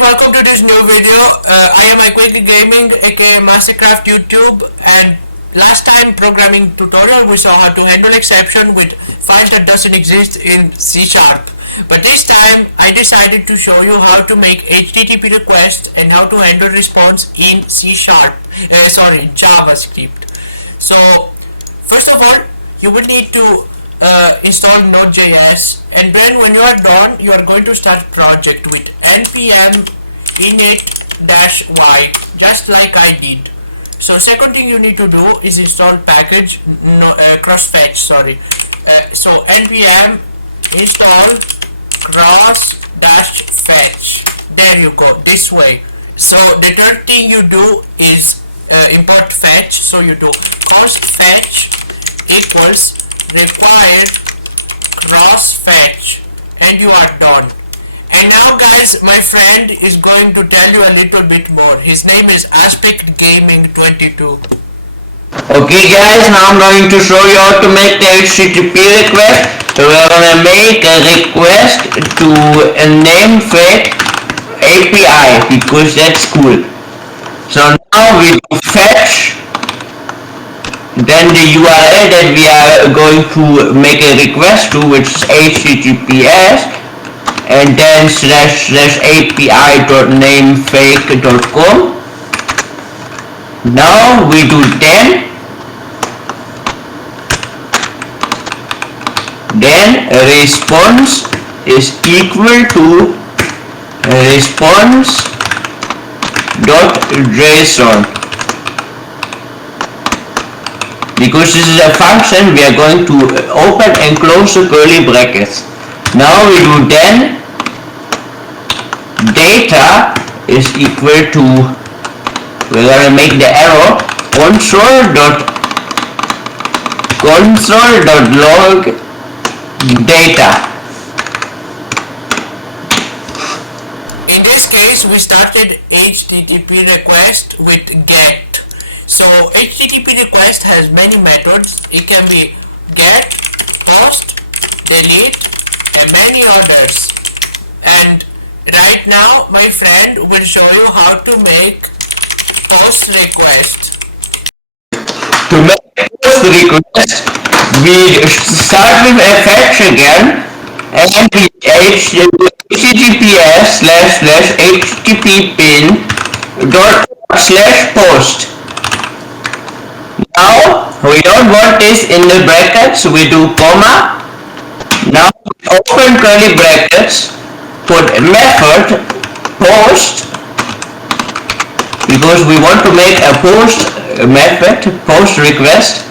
welcome to this new video. I am Quickly Gaming aka Mastercraft YouTube, and last time programming tutorial we saw how to handle exception with files that doesn't exist in C#. But this time I decided to show you how to make HTTP requests and how to handle response in JavaScript. So first of all, you will need to install Node.js, and then when you are done, you are going to start project with npm init-y, just like I did. So second thing you need to do is install package crossfetch. So npm install cross-fetch. There you go, this way. So the third thing you do is import fetch. So you do cross-fetch equals required cross-fetch, and you are done. And now guys, my friend is going to tell you a little bit more. His name is Aspect Gaming 22. Okay guys, now I'm going to show you how to make the HTTP request. So we're gonna make a request to a name fake API because that's cool. So now we do fetch, then the URL that we are going to make a request to, which is https, and then /api.namefake.com. Now we do then response is equal to response.json. Because this is a function, we are going to open and close the curly brackets. Now we do then data is equal to, we're gonna make the arrow console.log data. In this case, we started HTTP request with get. So HTTP request has many methods. It can be get, post, delete, and many others. And right now my friend will show you how to make post request. To make post request, we start with a fetch again, and we https://http:/post. Now we don't want this in the brackets, we do comma. Now open curly brackets, put method post, because we want to make a post method, post request.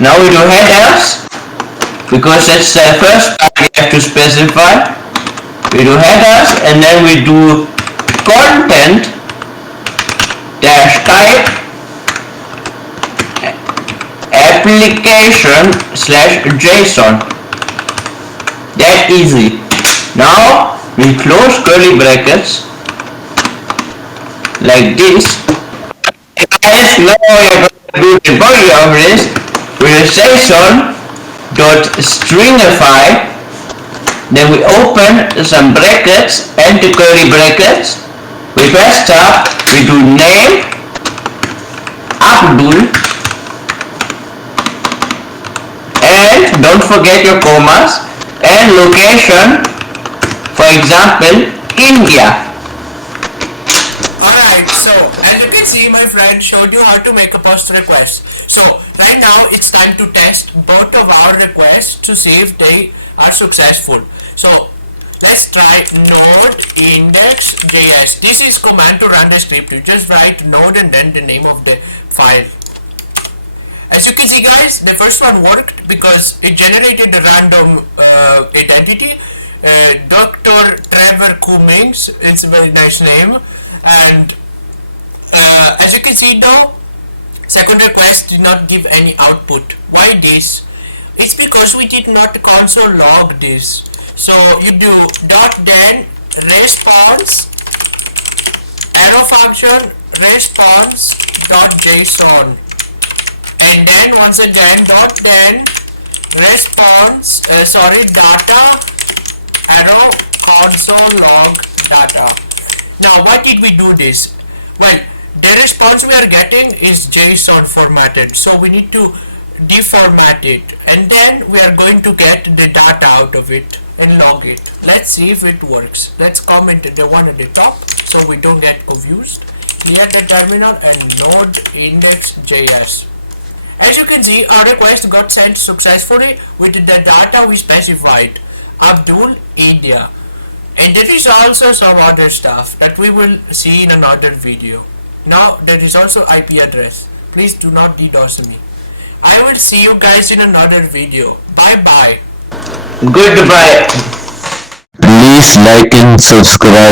Now we do headers, because that's the first part we have to specify. We do headers, and then we do content -type application/JSON. That easy. Now we close curly brackets like this. Guys, now we are going to do the body of this with JSON.stringify. Then we open some brackets and the curly brackets. We press tab. We do name Abdul. And don't forget your commas, and location, for example, India. Alright, so as you can see, my friend showed you how to make a post request. So right now it's time to test both of our requests to see if they are successful. So let's try node index.js. This is command to run the script. You just write node and then the name of the file. As you can see guys, the first one worked because it generated a random identity, Dr. Trevor Cummings. It's a very nice name. And as you can see though, second request did not give any output. Why this? It's because we did not console log this. So you do .then response arrow function response.json. And then once again .then response data arrow console log data. Now, why did we do this? Well, the response we are getting is JSON formatted, so we need to deformat it, and then we are going to get the data out of it and log it. Let's see if it works. Let's comment the one at the top so we don't get confused. Clear the terminal and node index.js. As you can see, our request got sent successfully with the data we specified. Abdul, India. And there is also some other stuff that we will see in another video. Now there is also IP address. Please do not DDoS me. I will see you guys in another video. Bye bye. Goodbye. Please like and subscribe.